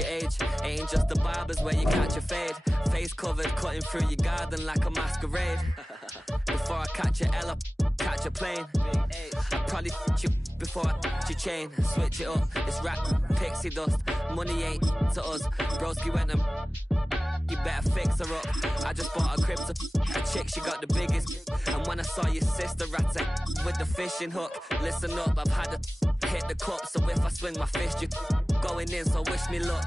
your age. Ain't just the barbers where you catch a fade. Face covered, cutting through your garden like a masquerade. Before I catch a L up, catch a plane. I'd probably f*** you before I f*** your chain. Switch it up, it's rap, pixie dust. Money ain't to us. Broski went and you better fix her up. I just bought a crib to a chick, she got the biggest. And when I saw your sister at with the fishing hook, listen up, I've had to hit the cup. So if I swing my fist, you going in, so wish me luck.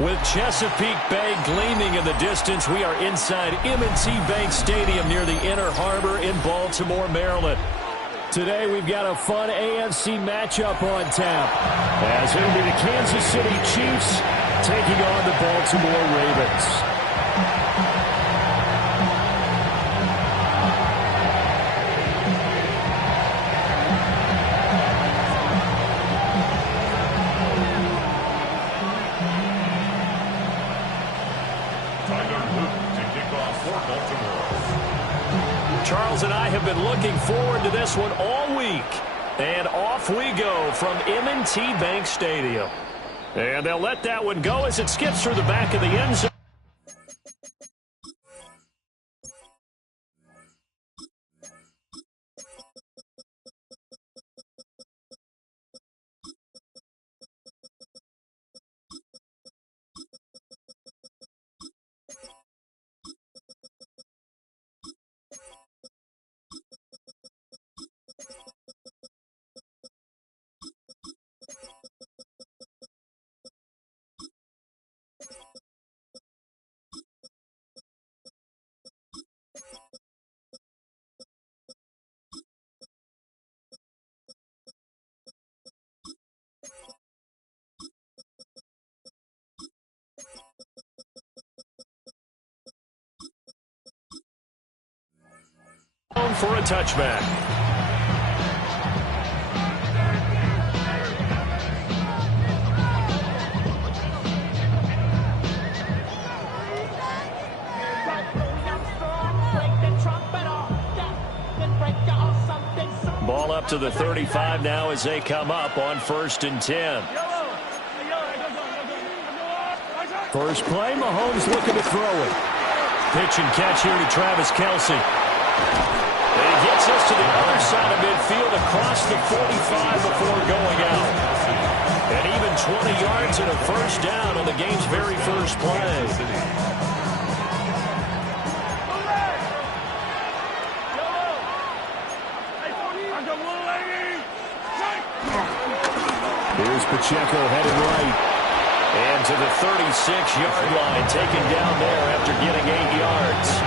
With Chesapeake Bay gleaming in the distance, we are inside M&T Bank Stadium near the Inner Harbor in Baltimore, Maryland. Today we've got a fun AFC matchup on tap, as it'll be the Kansas City Chiefs taking on the Baltimore Ravens. Charles and I have been looking forward to this one all week. And off we go from M&T Bank Stadium. And they'll let that one go as it skips through the back of the end zone. For a touchback. Ball up to the 35 now as they come up on 1st and 10. First play, Mahomes looking to throw it. Pitch and catch here to Travis Kelce. And he gets us to the other side of midfield across the 45 before going out. And even 20 yards and a first down on the game's very first play. Here's Pacheco headed right. And to the 36-yard line, taken down there after getting 8 yards.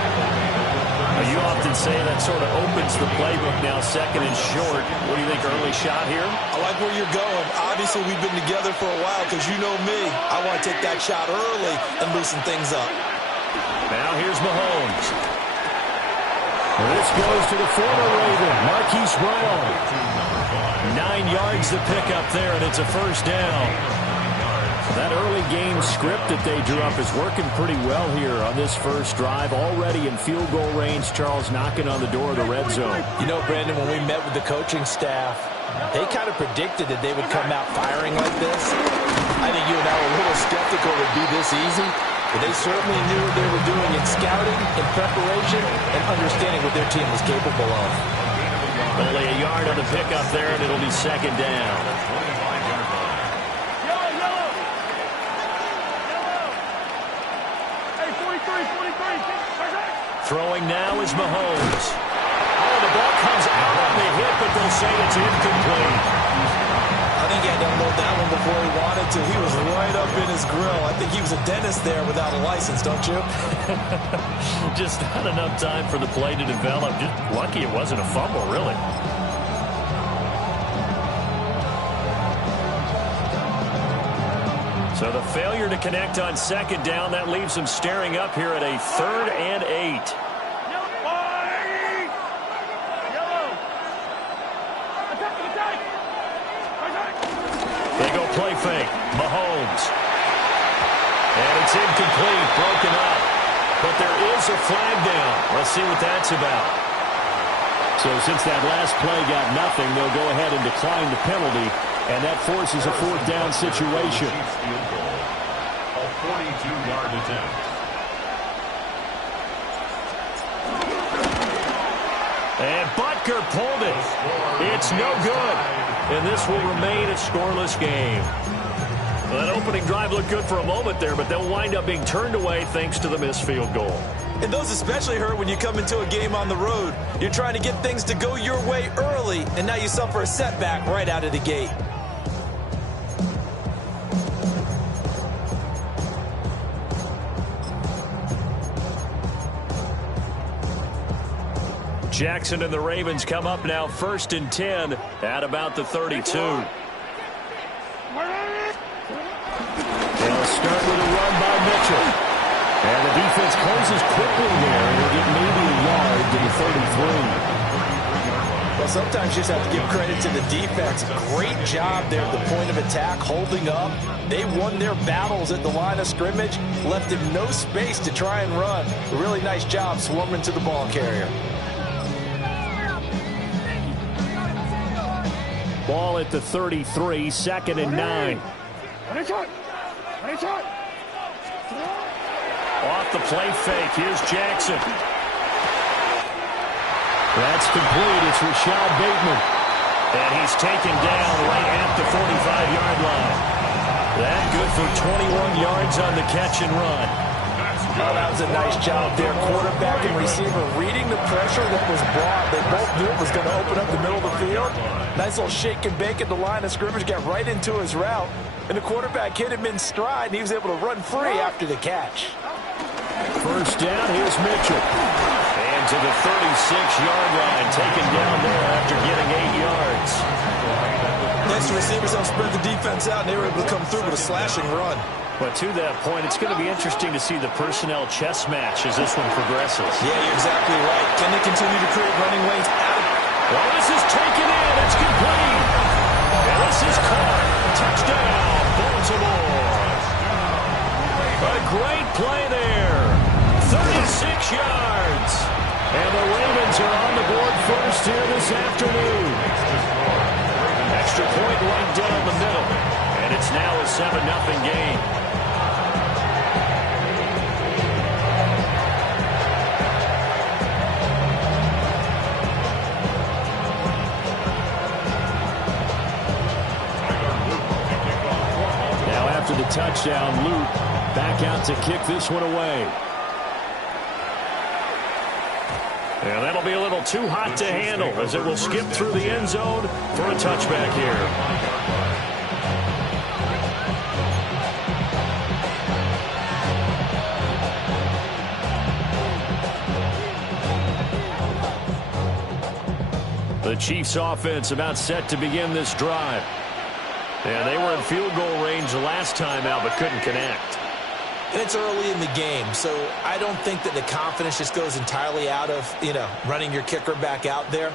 You often say that sort of opens the playbook now, 2nd and short. What do you think, early shot here? I like where you're going. Obviously, we've been together for a while because you know me. I want to take that shot early and loosen things up. Now here's Mahomes. This goes to the former Raven, Marquise Brown. 9 yards to pick up there, and it's a first down. That early game script that they drew up is working pretty well here on this first drive. Already in field goal range, Charles knocking on the door of the red zone. You know, Brandon, when we met with the coaching staff, they kind of predicted that they would come out firing like this. I think you and I were a little skeptical it would be this easy, but they certainly knew what they were doing in scouting, in preparation, and understanding what their team was capable of. Only a yard on the pickup there, and it'll be 2nd down. Throwing now is Mahomes. Oh, the ball comes out on the hit, but they'll say it's incomplete. I think he had to unload that one before he wanted to. He was right up in his grill. I think he was a dentist there without a license, don't you? Just not enough time for the play to develop. Just lucky it wasn't a fumble, really. So the failure to connect on 2nd down, that leaves them staring up here at a 3rd and 8. They go play fake. Mahomes. And it's incomplete, broken up. But there is a flag down. Let's see what that's about. So since that last play got nothing, they'll go ahead and decline the penalty, and that forces a fourth down situation. A 42-yard attempt. And Butker pulled it. It's no good. And this will remain a scoreless game. Well, that opening drive looked good for a moment there, but they'll wind up being turned away thanks to the missed field goal. And those especially hurt when you come into a game on the road. You're trying to get things to go your way early, and now you suffer a setback right out of the gate. Jackson and the Ravens come up now 1st and 10 at about the 32. They'll start with a run by Mitchell. And the defense closes quickly there, and they'll get maybe a yard to the 33. Well, sometimes you just have to give credit to the defense. Great job there at the point of attack, holding up. They won their battles at the line of scrimmage, left them no space to try and run. A really nice job swarming to the ball carrier. Ball at the 33, 2nd and 9. Off the play fake, here's Jackson. That's complete, it's Rashad Bateman. And he's taken down right at the 45-yard line. That good for 21 yards on the catch and run. Oh, that was a nice job there. Quarterback and receiver reading the pressure that was brought. They both knew it was going to open up the middle of the field. Nice little shake and bake at the line of scrimmage, got right into his route. And the quarterback hit him in stride, and he was able to run free after the catch. First down, here's Mitchell. And to the 36-yard line, taken down there after getting 8 yards. Next, receivers helped spread the defense out, and they were able to come through with a slashing run. But to that point, it's going to be interesting to see the personnel chess match as this one progresses. Yeah, you're exactly right. Can they continue to create running lanes out of... Well, this is taken in. It's complete. And this is caught. Touchdown, Baltimore. A great play there. 36 yards. And the Ravens are on the board first here this afternoon. Extra point right down the middle. And it's now a 7-0 game. After the touchdown, Luke back out to kick this one away. And that'll be a little too hot to handle as it will skip through the end zone for a touchback here. The Chiefs offense about set to begin this drive. Yeah, they were in field goal range the last time out, but couldn't connect. And it's early in the game, so I don't think that the confidence just goes entirely out of, running your kicker back out there.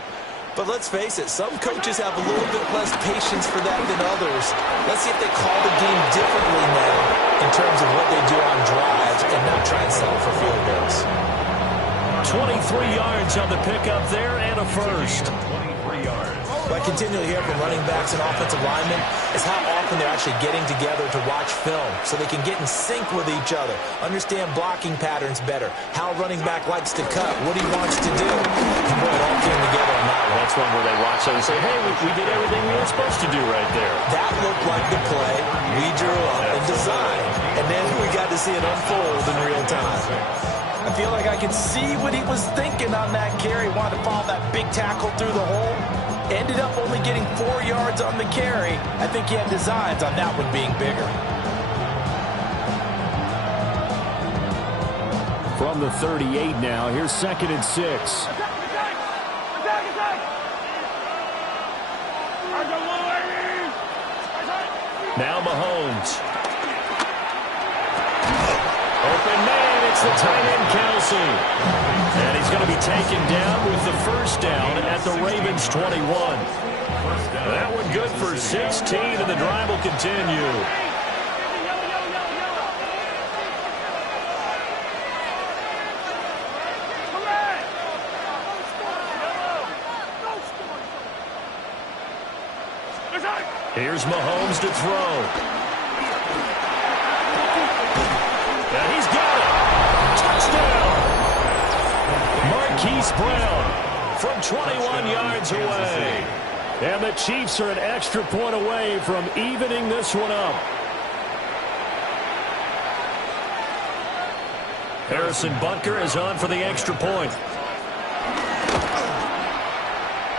But let's face it, some coaches have a little bit less patience for that than others. Let's see if they call the game differently now in terms of what they do on drives and not try and settle for field goals. 23 yards on the pickup there and a first. What I continually hear from running backs and offensive linemen is how often they're actually getting together to watch film so they can get in sync with each other, understand blocking patterns better, how a running back likes to cut, what he wants to do. And boy, it all came together on that one. That's one where they watch it and say, hey, we did everything we were supposed to do right there. That looked like the play we drew up and designed, and then we got to see it unfold in real time. I feel like I can see what he was thinking on that carry. Wanted to follow that big tackle through the hole. Ended up only getting 4 yards on the carry. I think he had designs on that one being bigger. From the 38 now, here's 2nd and 6. Now Mahomes. Open man, it's the tight end Kelsey. And he's going to be taken down with the first down at the Ravens 21. That one good for 16, and the drive will continue. Here's Mahomes to throw. And he's got it. Touchdown. Marquise Brown from 21 yards away. And the Chiefs are an extra point away from evening this one up. Harrison Butker is on for the extra point.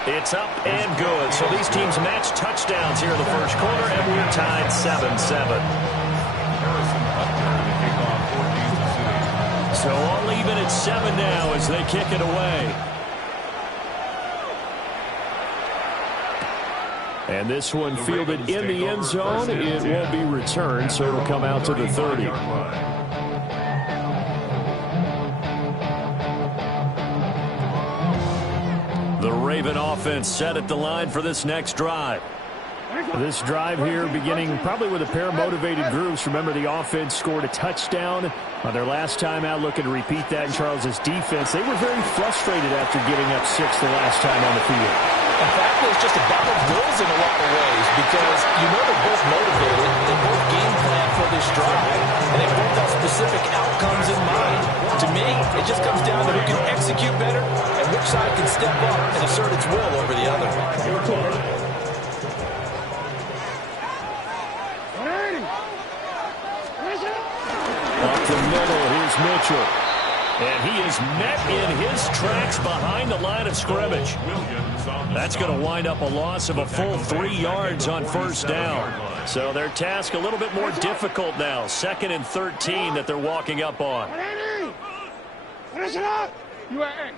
It's up and good. So these teams match touchdowns here in the first quarter, and we're tied 7-7. So all even at 7 now as they kick it away. And this one fielded in the end zone. It won't be returned, so it'll come out to the 30. The Raven offense set at the line for this next drive. This drive here beginning probably with a pair of motivated groups. Remember, the offense scored a touchdown on their last time out, looking to repeat that in Charles's defense. They were very frustrated after giving up 6 the last time on the field. In fact, it's just a battle of wills in a lot of ways because you know they're both motivated. They both game plan for this drive, and they both have specific outcomes in mind. To me, it just comes down to who can execute better and which side can step up and assert its will over the other. Up the middle, here's Mitchell. And he is met in his tracks behind the line of scrimmage. That's going to wind up a loss of a full 3 yards on first down. So their task a little bit more difficult now. 2nd and 13 that they're walking up on. Finish it up! UAX.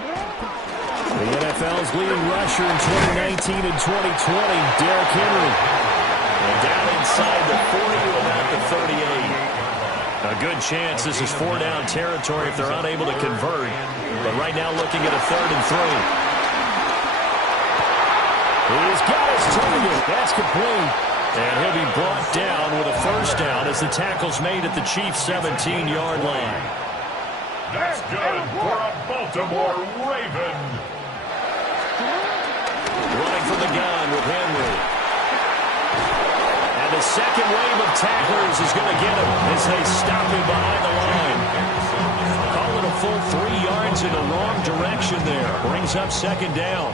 The NFL's leading rusher in 2019 and 2020, Derrick Henry. And down inside the 40 to about the 38. A good chance this is 4-down territory if they're unable to convert. But right now looking at a 3rd and 3. He's got his target. That's complete. And he'll be brought down with a first down as the tackle's made at the Chiefs' 17-yard line. That's good for a Baltimore Raven. Running from the gun with Henry. And the second wave of tacklers is going to get him as they stop him behind the line. Call it a full 3 yards in the wrong direction there. Brings up 2nd down.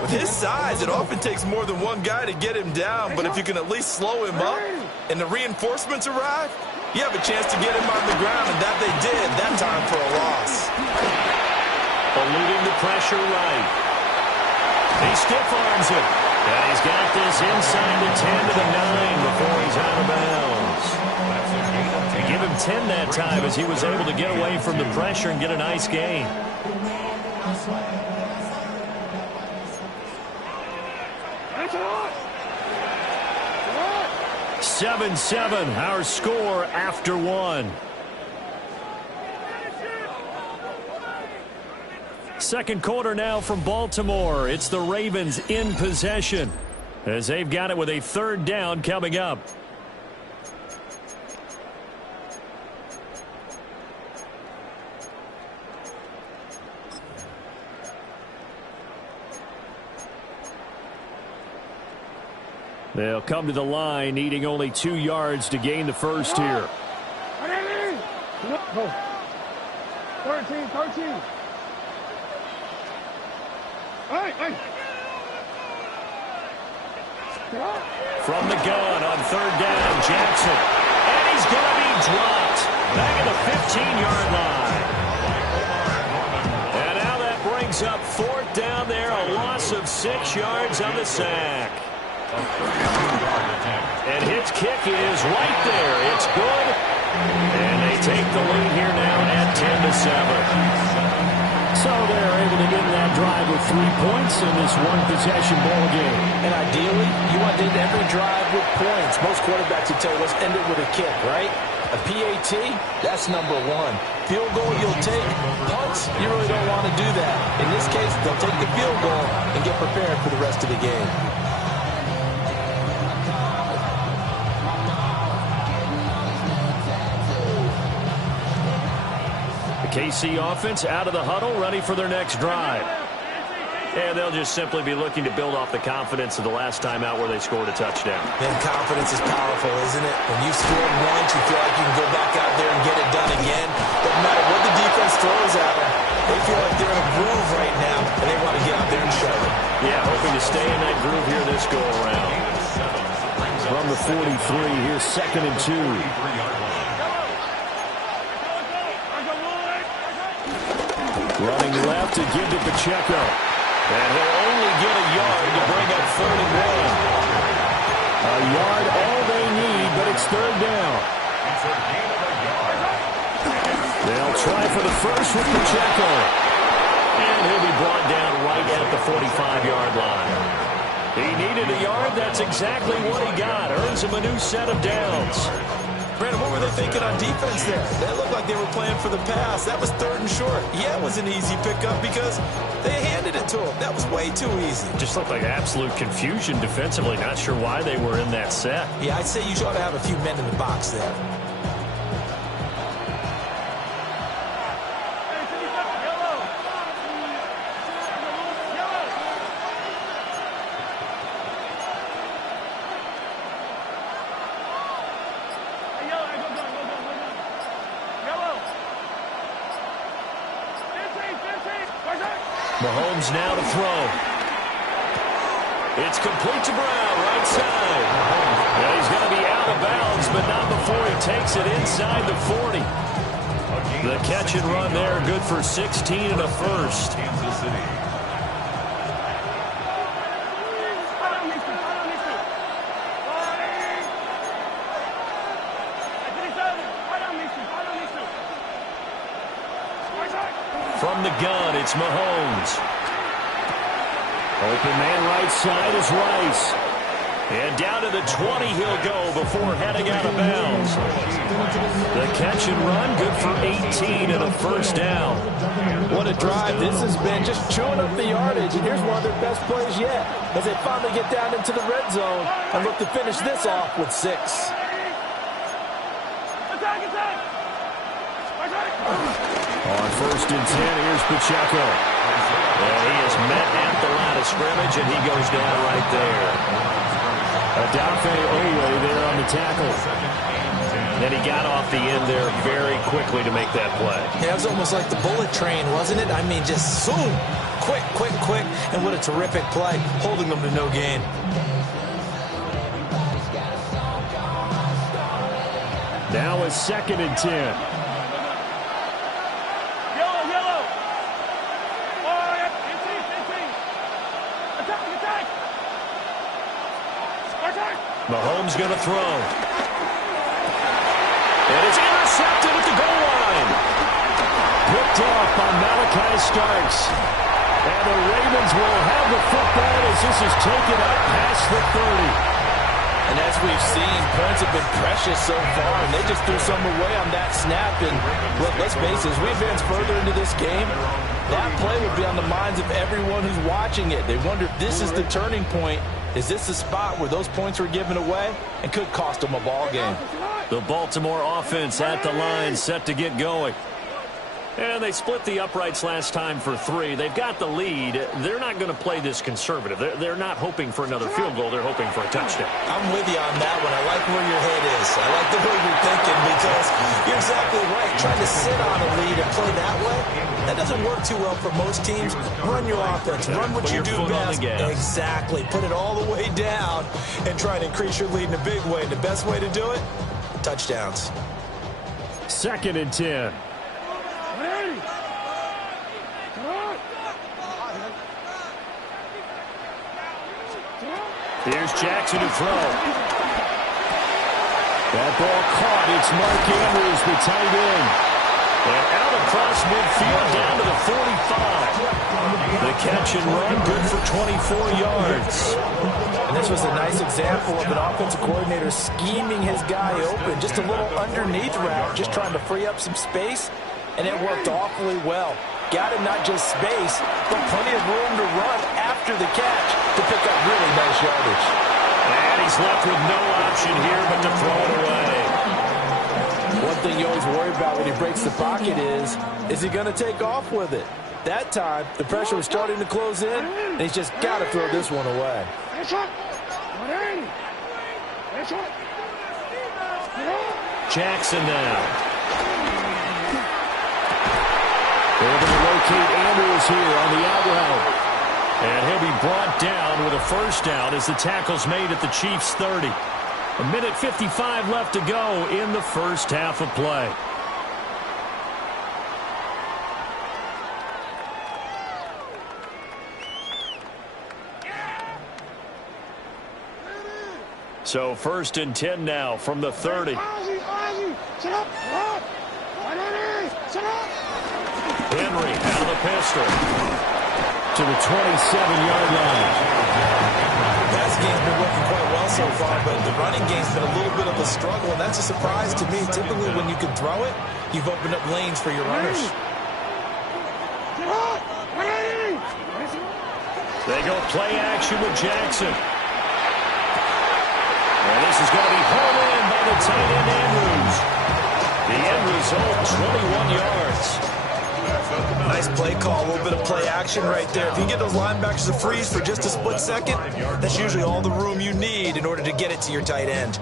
With his size, it often takes more than one guy to get him down, but if you can at least slow him up and the reinforcements arrive, you have a chance to get him on the ground, and that they did that time for a loss. Eluding the pressure right. He stiff-arms it. And he's got this inside the 10 to the 9 before he's out of bounds. To give him 10 that time as he was able to get away from the pressure and get a nice gain. 7-7, our score after 1. Second quarter now from Baltimore. It's the Ravens in possession as they've got it with a 3rd down coming up. They'll come to the line, needing only 2 yards to gain the first here. 13. From the gun on 3rd down, Jackson. And he's going to be dropped back at the 15-yard line. And now that brings up 4th down there, a loss of 6 yards on the sack. And his kick is right there. It's good. And they take the lead here now at 10-7. So they're able to get in that drive with 3 points in this one-possession ball game. And ideally, you want to end every drive with points. Most quarterbacks would tell you, let's end it with a kick, right? A PAT, that's number 1. Field goal you'll take. Punts, you really don't want to do that. In this case, they'll take the field goal and get prepared for the rest of the game. KC offense out of the huddle, ready for their next drive. And they'll just simply be looking to build off the confidence of the last time out where they scored a touchdown. Man, confidence is powerful, isn't it? When you've scored once, you feel like you can go back out there and get it done again. But no matter what the defense throws at them, they feel like they're in a groove right now, and they want to get out there and show it. Yeah, hoping to stay in that groove here this go-around. From the 43, here's 2nd and 2. Running left to give to Pacheco. And he'll only get a yard to bring up 3rd and 1. A yard all they need, but it's 3rd down. They'll try for the first with Pacheco. And he'll be brought down right at the 45-yard line. He needed a yard. That's exactly what he got. Earns him a new set of downs. Brandon, what were they thinking on defense there? They looked like they were playing for the pass. That was 3rd and short. Yeah, it was an easy pickup because they handed it to him. That was way too easy. Just looked like absolute confusion defensively. Not sure why they were in that set. Yeah, I'd say you ought to have a few men in the box there. Mahomes now to throw. It's complete to Brown, right side. And he's going to be out of bounds, but not before he takes it inside the 40. The catch and run there, good for 16 and a first. Kansas City. From the gun, it's Mahomes. Open man right side is Rice. And down to the 20 he'll go before heading out of bounds. The catch and run, good for 18 and a first down. What a drive this has been, just chewing up the yardage. And here's one of their best plays yet as they finally get down into the red zone and look to finish this off with 6. On 1st and 10, here's Pacheco. And he is met at the line of scrimmage, and he goes down right there. Odafe Oweh there on the tackle. And he got off the end there very quickly to make that play. Yeah, it was almost like the bullet train, wasn't it? I mean, just zoom, quick, quick, quick, and what a terrific play, holding them to no gain. Now a 2nd and 10. Mahomes going to throw. And it's intercepted at the goal line. Picked off by Malachi Starks. And the Ravens will have the football as this is taken up past the 30. And as we've seen, points have been precious so far, and they just threw some away on that snap. And look, let's face it, as we advance further into this game, that play will be on the minds of everyone who's watching it. They wonder if this is the turning point. Is this the spot where those points were given away and could cost them a ball game? The Baltimore offense at the line, set to get going. And they split the uprights last time for 3. They've got the lead. They're not going to play this conservative. They're not hoping for another field goal. They're hoping for a touchdown. I'm with you on that one. I like where your head is. I like the way you're thinking because you're exactly right. Trying to sit on a lead and play that way, that doesn't work too well for most teams. Run your offense. Run what you do best. Exactly. Put it all the way down and try and increase your lead in a big way. And the best way to do it, touchdowns. 2nd and 10. Here's Jackson to throw. That ball caught. It's Mark Andrews, the tight end. And out across midfield down to the 45. The catch and run, good for 24 yards. And this was a nice example of an offensive coordinator scheming his guy open. Just a little underneath route, just trying to free up some space. And it worked awfully well. Got him not just space, but plenty of room to run after the catch to pick up really nice yardage. And he's left with no option here but to throw it away. One thing you always worry about when he breaks the pocket is he going to take off with it? That time, the pressure was starting to close in, and he's just got to throw this one away. Jackson now. They're going to locate Andrews here on the out route. And he'll be brought down with a first down as the tackle's made at the Chiefs' 30. A minute 55 left to go in the first half of play. So 1st and 10 now from the 30. Henry out of the pistol to the 27-yard line. Passing game's been working quite well so far, but the running game's been a little bit of a struggle, and that's a surprise to me. Typically, when you can throw it, you've opened up lanes for your runners. They go play action with Jackson. And this is going to be home in by the tight end Andrews. The end result, 21 yards. Nice play call, a little bit of play action right there. If you get those linebackers to freeze for just a split second, that's usually all the room you need in order to get it to your tight end.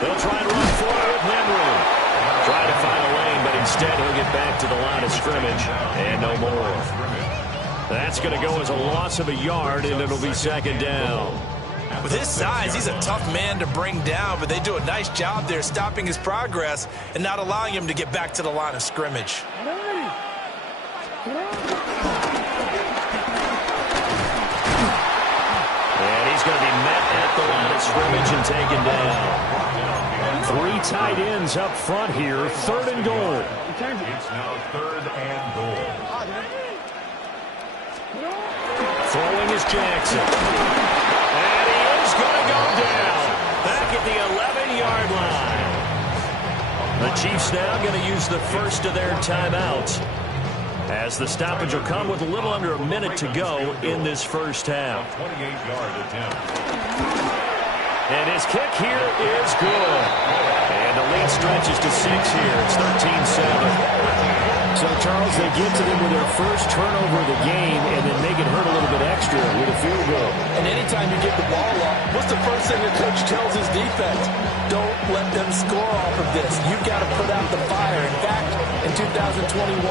They'll try and run forward with Henry. Try to find a lane, but instead he'll get back to the line of scrimmage. And no more. That's going to go as a loss of a yard, and it'll be second down. With his size, he's a tough man to bring down, but they do a nice job there stopping his progress and not allowing him to get back to the line of scrimmage. And he's going to be met at the line of scrimmage and taken down. 3 tight ends up front here, 3rd and goal. It's now 3rd and goal. Throwing is Jackson. And he is going to go down back at the 11-yard line. The Chiefs now going to use the first of their timeouts, as the stoppage will come with a little under a minute to go in this first half. 28-yard attempt. And his kick here is good. And the lead stretches to 6 here. It's 13-7. So, Charles, they get to them with their first turnover of the game and then make it hurt a little bit extra with a field goal. And anytime you get the ball up, what's the first thing the coach tells his defense? Don't let them score off of this. You've got to put out the fire. In fact, in 2021,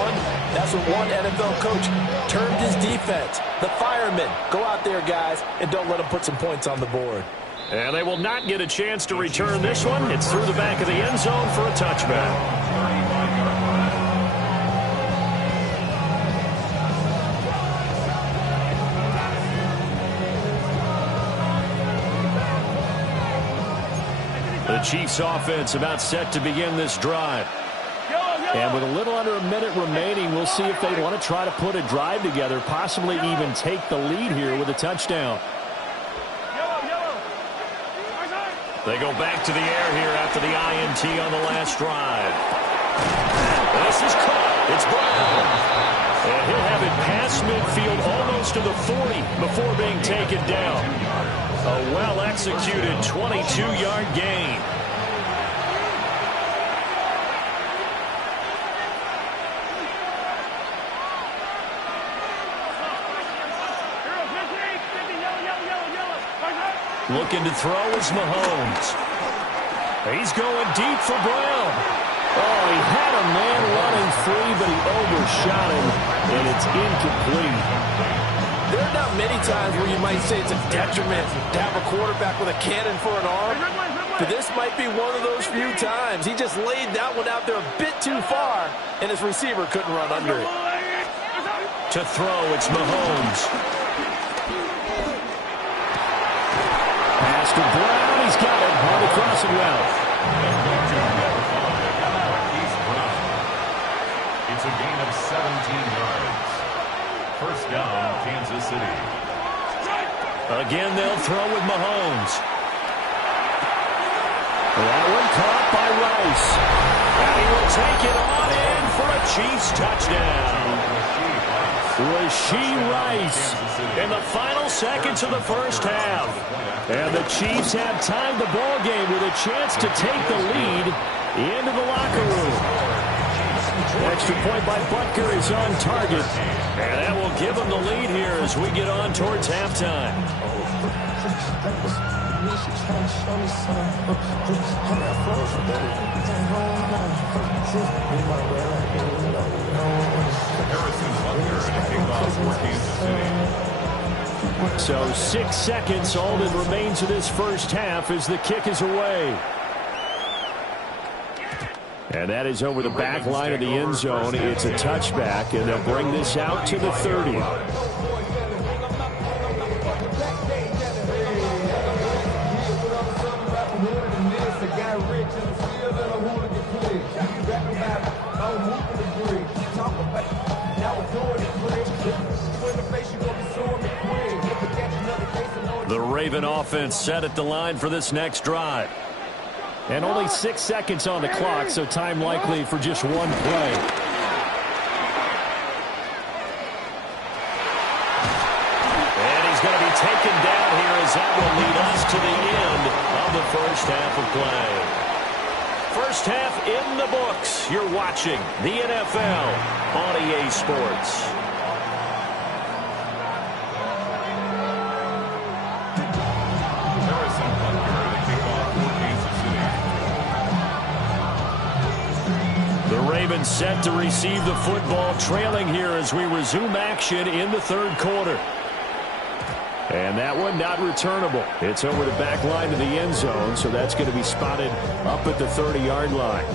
that's what one NFL coach termed his defense. The firemen. Go out there, guys, and don't let them put some points on the board. And they will not get a chance to return this one. It's through the back of the end zone for a touchback. The Chiefs offense about set to begin this drive. And with a little under a minute remaining, we'll see if they want to try to put a drive together, possibly even take the lead here with a touchdown. They go back to the air here after the INT on the last drive. This is caught. It's Brown. And he'll have it past midfield almost to the 40 before being taken down. A well-executed 22-yard gain. Looking to throw is Mahomes. He's going deep for Brown. Oh, he had a man running free, but he overshot him, and it's incomplete. There are not many times where you might say it's a detriment to have a quarterback with a cannon for an arm, but this might be one of those few times. He just laid that one out there a bit too far, and his receiver couldn't run under it. To throw, it's Mahomes. Pass to Brown. He's got it on the crossing route. It's a gain of 17 yards. First down, Kansas City. Again, they'll throw with Mahomes. That one caught by Rice. And he will take it on in for a Chiefs touchdown. Rashee Rice in the final seconds of the first half. And the Chiefs have tied the ball game with a chance to take the lead into the locker room. Extra point by Butker is on target. And that will give them the lead here as we get on towards halftime. So 6 seconds, all that remains of this first half as the kick is away. And that is over the back line of the end zone. It's a touchback, and they'll bring this out to the 30. The Raven offense set at the line for this next drive. And only 6 seconds on the clock, so time likely for just one play. And he's going to be taken down here as that will lead us to the end of the first half of play. First half in the books. You're watching the NFL on EA Sports. Ravens set to receive the football, trailing here as we resume action in the third quarter. And that one not returnable. It's over the back line to the end zone, so that's going to be spotted up at the 30-yard line.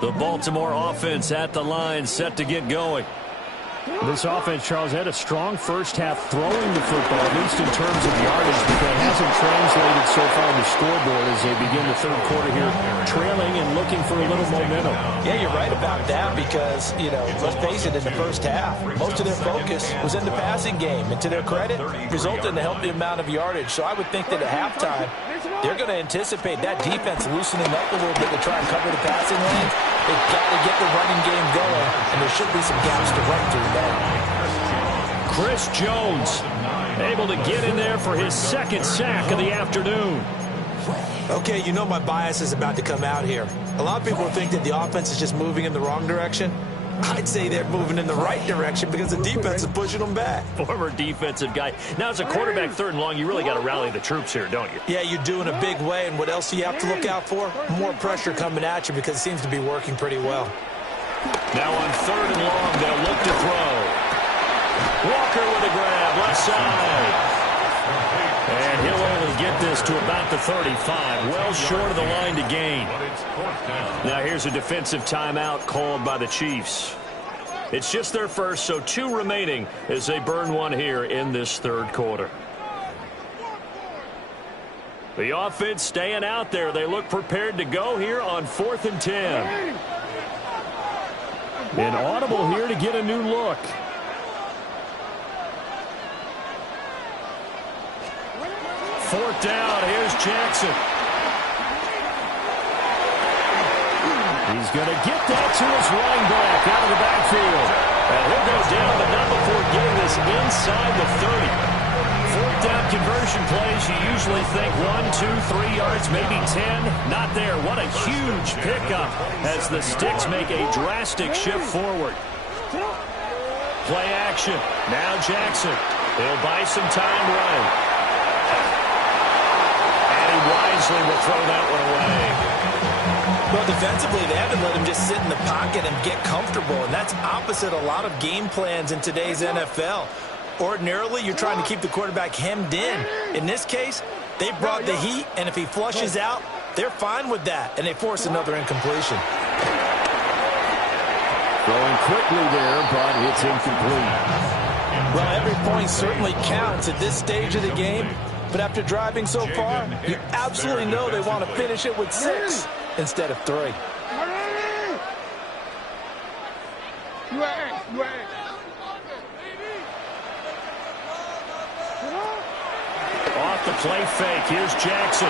The Baltimore offense at the line, set to get going. This offense, Charles, had a strong first half throwing the football, at least in terms of yardage, but that hasn't translated so far on the scoreboard as they begin the third quarter here, trailing and looking for a little momentum. Yeah, you're right about that because, let's face it, in the first half, most of their focus was in the passing game. And to their credit, resulted in a healthy amount of yardage. So I would think that at halftime, they're going to anticipate that defense loosening up a little bit to try and cover the passing lanes. They've got to get the running game going, and there should be some gaps to run through there. Chris Jones able to get in there for his second sack of the afternoon. Okay, my bias is about to come out here. A lot of people think that the offense is just moving in the wrong direction. I'd say they're moving in the right direction because the defense is pushing them back. Former defensive guy. Now, as a quarterback, third and long, you really got to rally the troops here, don't you? Yeah, you do in a big way. And what else do you have to look out for? More pressure coming at you because it seems to be working pretty well. Now on third and long, they'll look to throw. Walker with a grab, left side. And he'll only get this to about the 35, well short of the line to gain. Now here's a defensive timeout called by the Chiefs. It's just their first, so 2 remaining as they burn one here in this third quarter. The offense staying out there. They look prepared to go here on 4th and 10. An audible here to get a new look. Fourth down, here's Jackson. He's going to get that to his running back out of the backfield. And he'll go down, but not before getting this inside the 30. Fourth down conversion plays, you usually think 1, 2, 3 yards, maybe 10. Not there. What a huge pickup as the Sticks make a drastic shift forward. Play action. Now Jackson. He'll buy some time running. Wisely will throw that one away. Well, defensively, they haven't let him just sit in the pocket and get comfortable, and that's opposite a lot of game plans in today's NFL. Ordinarily, you're trying to keep the quarterback hemmed in. In this case, they brought the heat, and if he flushes out, they're fine with that, and they force another incompletion. Throwing quickly there, but it's incomplete. Well, every point certainly counts at this stage of the game. But after driving so far, you absolutely know they want to finish it with 6 instead of 3. Off the play fake, here's Jackson.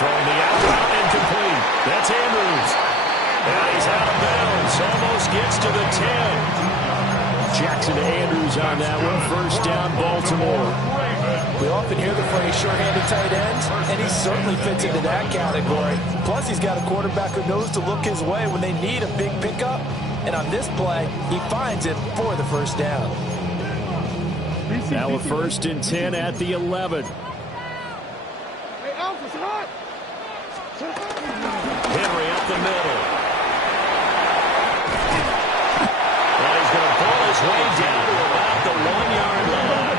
Throwing the out route, incomplete. That's Andrews. Now he's out of bounds, almost gets to the 10. Jackson to Andrews. carries on that one. First down, Baltimore. We often hear the phrase sure-handed tight ends, and he certainly fits into that category. Plus, he's got a quarterback who knows to look his way when they need a big pickup. And on this play, he finds it for the first down. Now a 1st and 10 at the 11. Henry up the middle. And he's going to pull his way down to about the 1-yard line.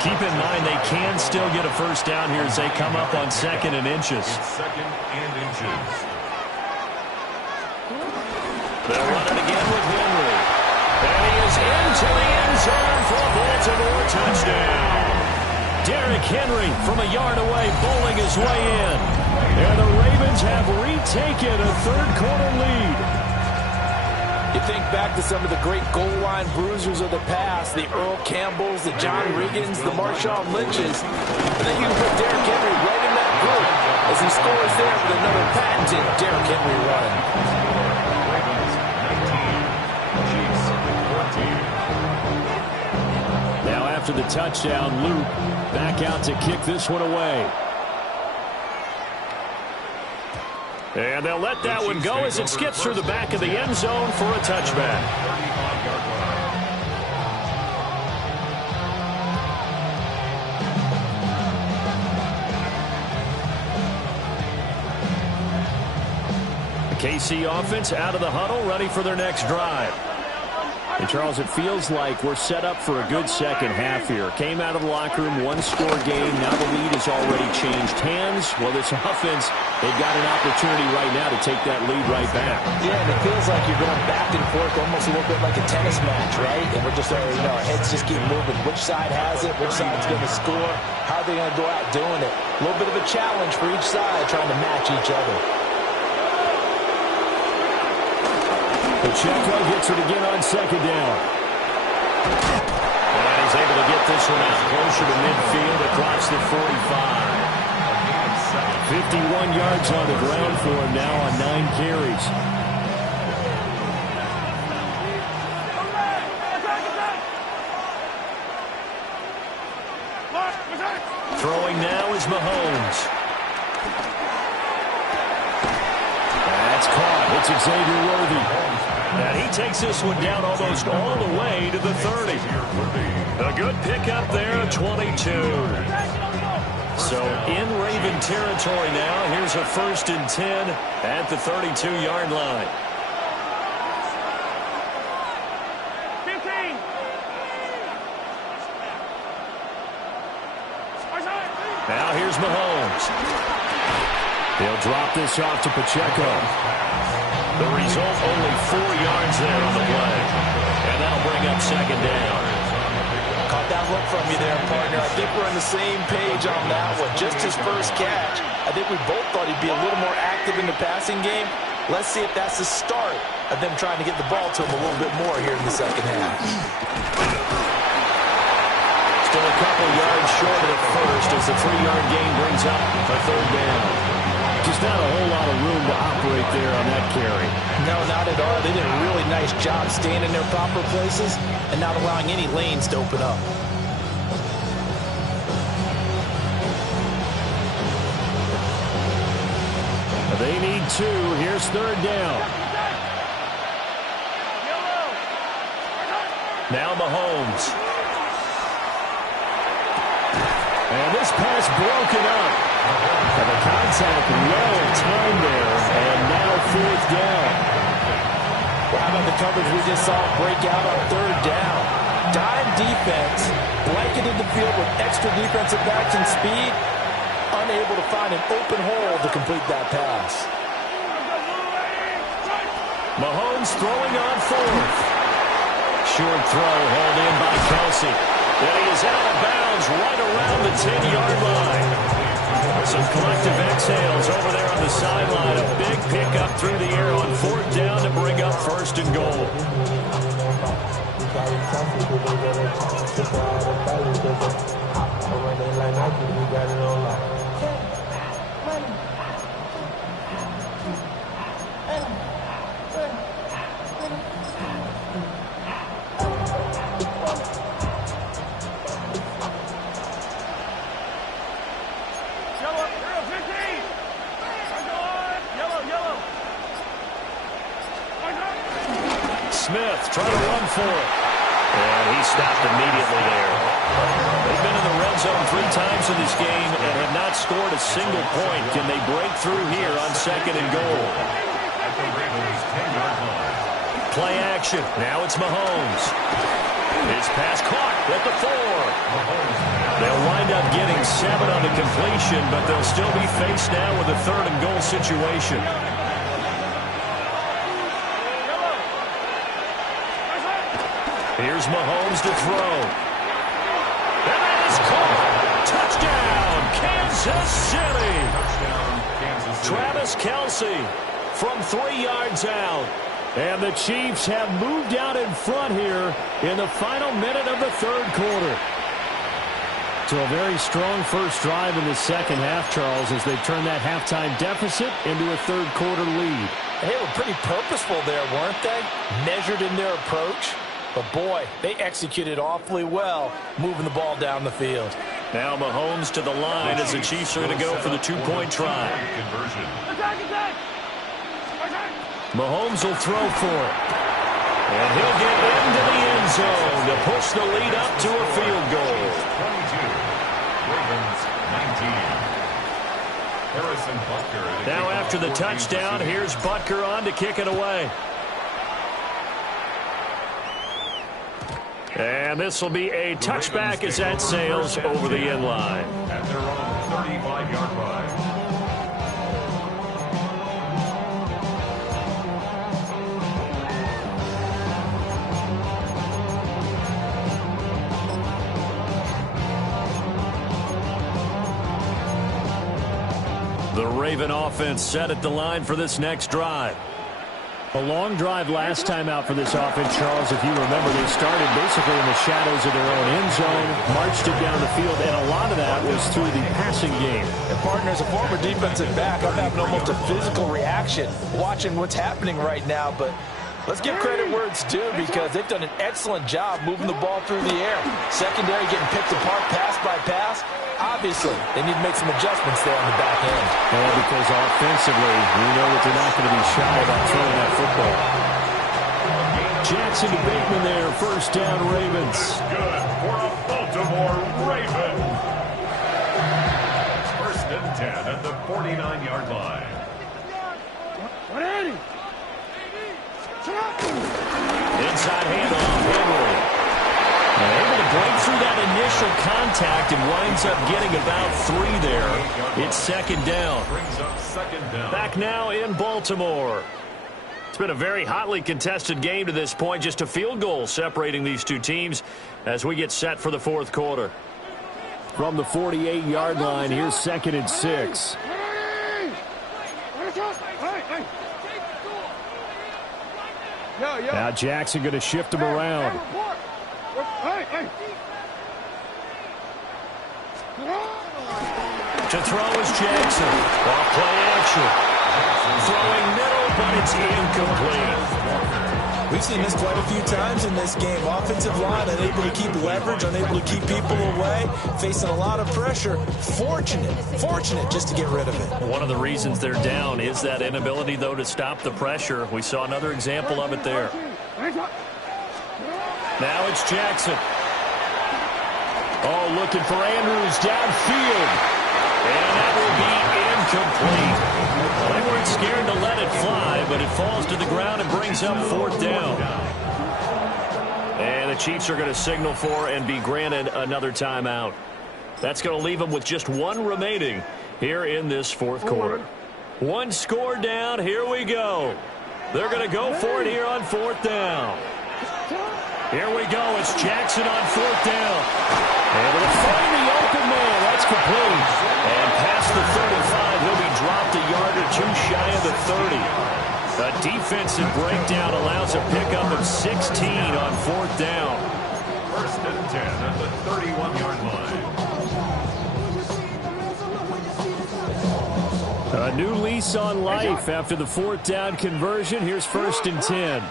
Keep in mind they can still get a first down here as they come up on 2nd and inches. It's 2nd and inches. They'll run it again with Henry. And he is into the end zone for a Baltimore touchdown. Derrick Henry from a yard away bowling his way in. And the Ravens have retaken a third-quarter lead. You think back to some of the great goal line bruisers of the past, the Earl Campbells, the John Riggins, the Marshawn Lynches. And then you put Derrick Henry right in that group as he scores there with another patented Derrick Henry run. Ravens 19, Chiefs 14. Now after the touchdown, Luke back out to kick this one away. And they'll let that one go as it skips through the back of the end zone for a touchback. 35-yard line. The KC offense out of the huddle, ready for their next drive. And Charles, it feels like we're set up for a good second half here. Came out of the locker room, one-score game. Now the lead has already changed hands. Well, this offense, they've got an opportunity right now to take that lead right back. Yeah, and it feels like you're going back and forth almost a little bit like a tennis match, right? And we're just, our heads just keep moving. Which side has it? Which side's going to score? How are they going to go out doing it? A little bit of a challenge for each side trying to match each other. Pacheco gets it again on 2nd down. And he's able to get this one out closer to midfield across the 45. 51 yards on the ground for him now on 9 carries. Throwing now is Mahomes. That's caught. It's Xavier Worthy. And he takes this one down almost all the way to the 30. A good pickup there, 22. So in Raven territory now. Here's a 1st and 10 at the 32-yard line. 15. Now here's Mahomes. He'll drop this off to Pacheco. The result, only 4 yards there on the play. And that'll bring up 2nd down. Caught that look from you there, partner. I think we're on the same page on that one. Just his first catch. I think we both thought he'd be a little more active in the passing game. Let's see if that's the start of them trying to get the ball to him a little bit more here in the second half. Still a couple yards short of the first as the 3-yard gain brings up a 3rd down. Just not a whole lot of room to operate there on that carry. No, not at all. They did a really nice job staying in their proper places and not allowing any lanes to open up. They need 2. Here's 3rd down. Now Mahomes. And this pass broken up. And the contact well timed there, and now 4th down. Well, how about the coverage we just saw break out on 3rd down? Dime defense, blanketed the field with extra defensive backs and speed, unable to find an open hole to complete that pass. Mahomes throwing on 4th. Short throw hauled in by Kelsey. And he is out of bounds right around the 10-yard line. Some collective exhales over there on the sideline. A big pickup through the air on 4th down to bring up 1st and goal. Smith trying to run for it. And he stopped immediately there. They've been in the red zone 3 times in this game and have not scored a single point. Can they break through here on 2nd and goal? Play action. Now it's Mahomes. His pass caught at the 4. They'll wind up getting 7 on the completion, but they'll still be faced now with a 3rd and goal situation. Here's Mahomes to throw. And that is caught. Touchdown, Kansas City. Touchdown, Kansas City. Travis Kelce from 3 yards out. And the Chiefs have moved out in front here in the final minute of the 3rd quarter. So a very strong first drive in the second half, Charles, as they turn that halftime deficit into a 3rd quarter lead. They were pretty purposeful there, weren't they? Measured in their approach. But, boy, they executed awfully well moving the ball down the field. Now Mahomes to the line as the Chiefs are going to go for the 2-point try. Mahomes will throw for it. And he'll get into the end zone to push the lead up to a field goal. 22, Ravens 19. Harrison Butker. Now after the touchdown, here's Butker on to kick it away. And this will be a touchback as that sails over the end line. At their own 35-yard line. The Raven offense set at the line for this next drive. A long drive last time out for this offense, Charles. If you remember, they started basically in the shadows of their own end zone, marched it down the field, and a lot of that was through the passing game. And partner, as a former defensive back, I'm having almost a physical reaction watching what's happening right now. But let's give credit where it's due, because they've done an excellent job moving the ball through the air. Secondary getting picked apart pass by pass. Obviously, they need to make some adjustments there on the back end. Well, because offensively, we know that they're not going to be shy about throwing that football. Jackson to Bateman there, first down Ravens. Good for a Baltimore Raven. First and 10 at the 49-yard line. Inside handoff, Henry. Able to break through that initial contact and winds up getting about 3 there. It's 2nd down. Brings up 2nd down. Back now in Baltimore. It's been a very hotly contested game to this point. Just a field goal separating these two teams as we get set for the 4th quarter. From the 48-yard line, here's 2nd and 6. Now Jackson going to shift him around. To throw is Jackson. Off play action. Throwing middle, but it's incomplete. We've seen this quite a few times in this game. Offensive line unable to keep leverage, unable to keep people away, facing a lot of pressure. Fortunate just to get rid of it. One of the reasons they're down is that inability, though, to stop the pressure. We saw another example of it there. Now it's Jackson. Oh, looking for Andrews downfield. And that will be incomplete. Well, they weren't scared to let it fly, but it falls to the ground and brings up 4th down. And the Chiefs are going to signal for and be granted another timeout. That's going to leave them with just 1 remaining here in this 4th quarter. 1 score down. Here we go. They're going to go for it here on 4th down. Here we go. It's Jackson on 4th down. Able to find the open man. That's complete. And past the 35, he'll be dropped a yard or 2 shy of the 30. A defensive breakdown allows a pickup of 16 on 4th down. First and 10 at the 31-yard line. A new lease on life after the 4th down conversion. Here's 1st and 10.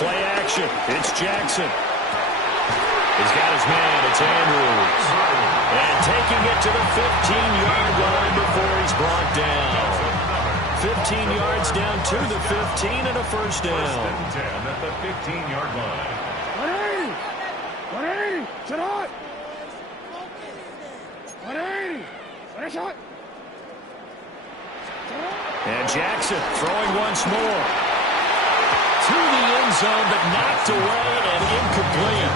Play action. It's Jackson. He's got his man. It's Andrews. And taking it to the 15-yard line before he's brought down. 15 yards down to the 15 and a first down. 10 at the 15-yard line. 180! Sit on! 180! Finish it! And Jackson throwing once more. To the end zone, but knocked away and incomplete.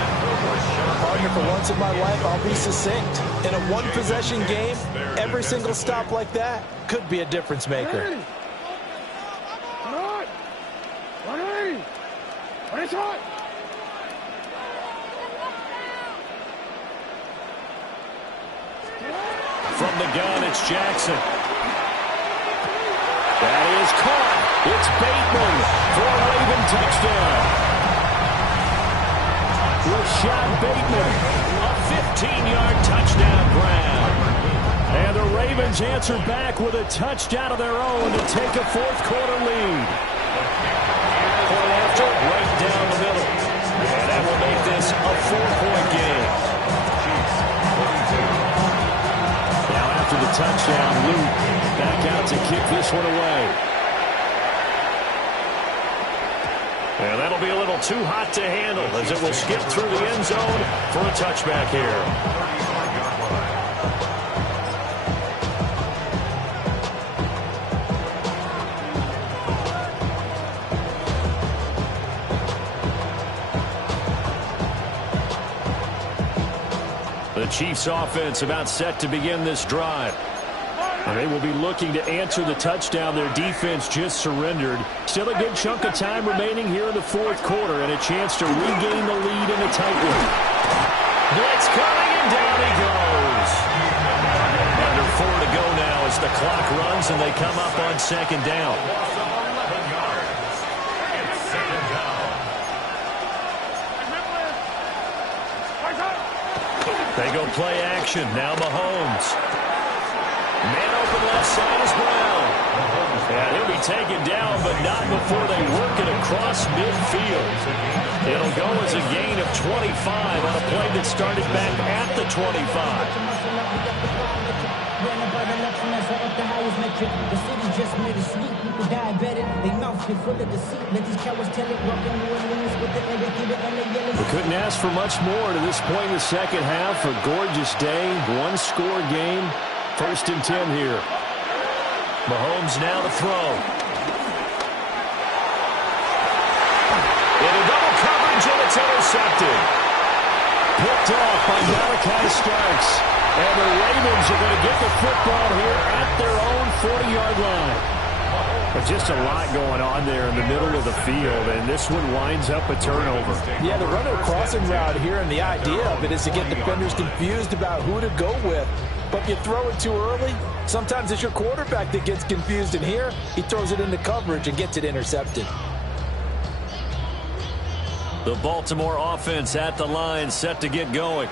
Partner, for once in my life, I'll be succinct. In a one-possession game, every single stop like that could be a difference maker. 180! Finish it! From the gun, it's Jackson. That is caught. It's Bateman for a Raven touchdown. Rashad Bateman, a 15-yard touchdown grab. And the Ravens answer back with a touchdown of their own to take a fourth-quarter lead. Point after, right down the middle. And that will make this a 4-point game. Now after the touchdown, Luke back out to kick this one away. And that'll be a little too hot to handle as it will skip through the end zone for a touchback here. The Chiefs offense about set to begin this drive. And they will be looking to answer the touchdown their defense just surrendered. Still a good chunk of time remaining here in the fourth quarter and a chance to regain the lead in a tight one. Blitz coming and down he goes. Under 4 to go now as the clock runs and they come up on second down. They go play action. Now Mahomes. Man open left side is Brown. And he'll be taken down, but not before they work it across midfield. It'll go as a gain of 25 on a play that started back at the 25. We couldn't ask for much more to this point in the second half. A gorgeous day, one-score game. 1st and 10 here. Mahomes now to throw. Into double coverage, and it's intercepted. Picked off by Malachi Starks. And the Ravens are going to get the football here at their own 40-yard line. But just a lot going on there in the middle of the field, and this one winds up a turnover. Yeah, the runner crossing route here, and the idea of it is to get defenders confused about who to go with. But if you throw it too early, sometimes it's your quarterback that gets confused. And here, he throws it into coverage and gets it intercepted. The Baltimore offense at the line, set to get going.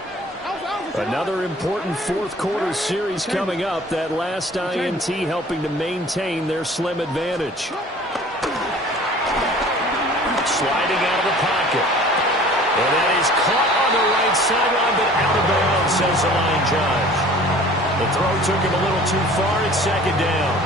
Another important fourth-quarter series coming up. That last INT helping to maintain their slim advantage. Sliding out of the pocket. And that is caught on the right sideline, but out of bounds, says the line judge. The throw took him a little too far. It's second down.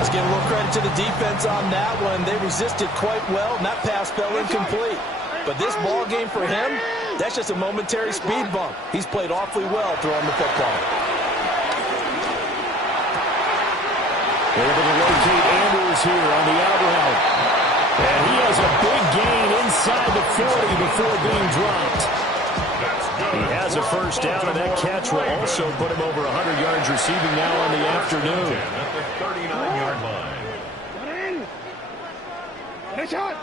Let's give a little credit to the defense on that one. They resisted quite well, and that pass fell incomplete. But this ball game for him, that's just a momentary speed bump. He's played awfully well throwing the football. Able to locate Andrews here on the out route. And he has a big gain inside the 40 before being dropped. He has a first down, and that catch will also put him over 100 yards receiving now on the afternoon. At the 39-yard line. Finish it!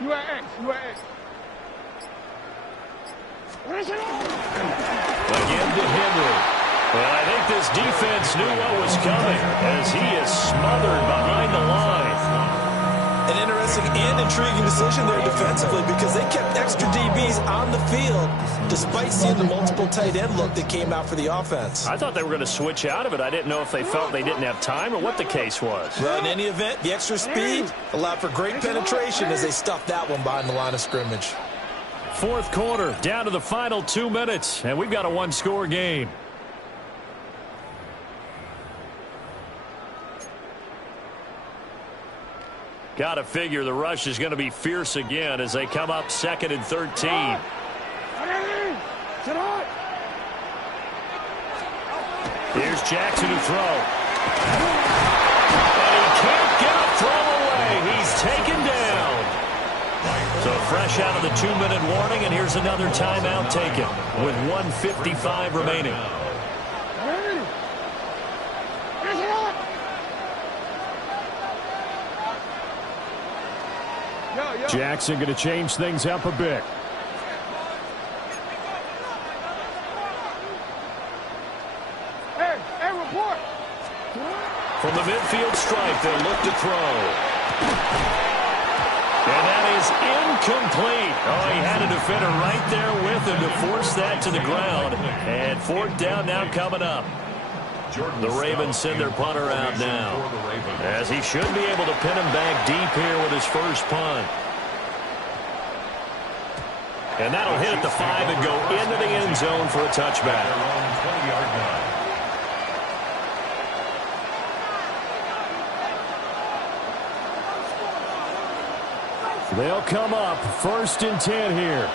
You are X. Again to Henry. Well, I think this defense knew what was coming as he is smothered behind the line. An interesting and intriguing decision there defensively because they kept extra DBs on the field despite seeing the multiple tight end look that came out for the offense. I thought they were going to switch out of it. I didn't know if they felt they didn't have time or what the case was. Well, in any event, the extra speed allowed for great penetration as they stuffed that one behind the line of scrimmage. Fourth quarter, down to the final 2 minutes, and we've got a one-score game. Got to figure the rush is going to be fierce again as they come up 2nd and 13. Here's Jackson to throw. And he can't get a throw away. He's taken down. So fresh out of the 2-minute warning, and here's another timeout taken with 1:55 remaining. Jackson going to change things up a bit. Hey, report. From the midfield stripe, they'll look to throw. And that is incomplete. Oh, he had a defender right there with him to force that to the ground. And 4th down now coming up. The Ravens send their punter out now, as he should be able to pin him back deep here with his first punt. And that'll hit at the 5 and go into the end zone for a touchback. They'll come up 1st and 10 here.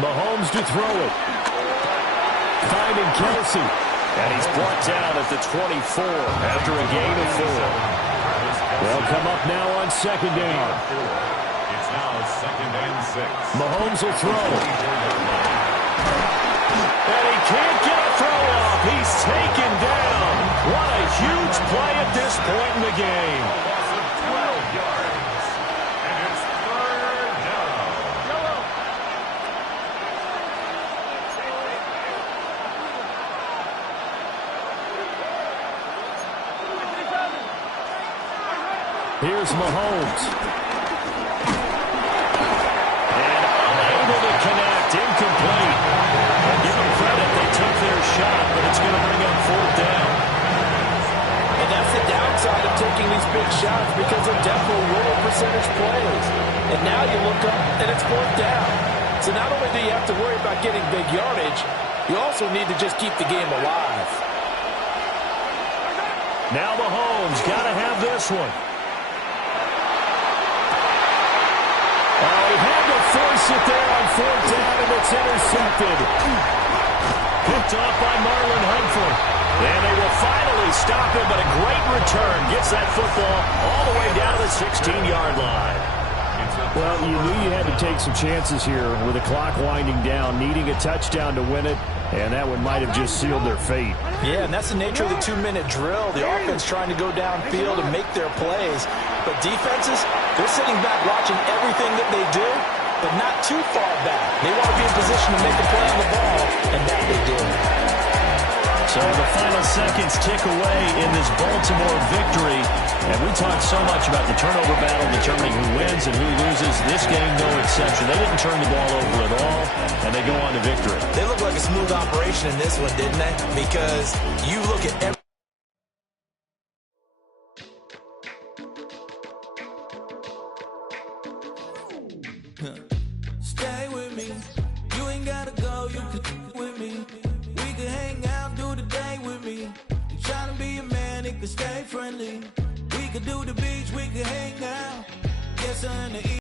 Mahomes to throw it. Finding Kelce. And he's brought down at the 24 after a gain of 4. They'll come up now on 2nd down. It's now 2nd and 6. Mahomes will throw. And he can't get a throw off. He's taken down. What a huge play at this point in the game. Loss of 12 yards. And it's 3rd down. Here's Mahomes. And unable to connect. Incomplete. Well, give them credit. They took their shot, but it's going to bring up 4th down. And that's the downside of taking these big shots because they're definitely lower percentage plays. And now you look up and it's 4th down. So not only do you have to worry about getting big yardage, you also need to just keep the game alive. Now Mahomes got to have this one. Oh, he had to force it there on 4th down, and it's intercepted. Picked off by Marlon Humphrey. And they will finally stop him, but a great return. Gets that football all the way down to the 16-yard line. Well, you knew you had to take some chances here with the clock winding down, needing a touchdown to win it, and that one might have just sealed their fate. Yeah, and that's the nature of the 2-minute drill. The offense trying to go downfield and make their plays. But defenses, they're sitting back watching everything that they do, but not too far back. They want to be in position to make a play on the ball, and that they did. So the final seconds tick away in this Baltimore victory. And we talked so much about the turnover battle determining who wins and who loses. This game, no exception. They didn't turn the ball over at all, and they go on to victory. They look like a smooth operation in this one, didn't they? Because you look at every Stay with me. You ain't gotta go. You could with me. We could hang out, do the day with me. You tryna be a man, it could stay friendly. We could do the beach, we could hang out. Yes, in the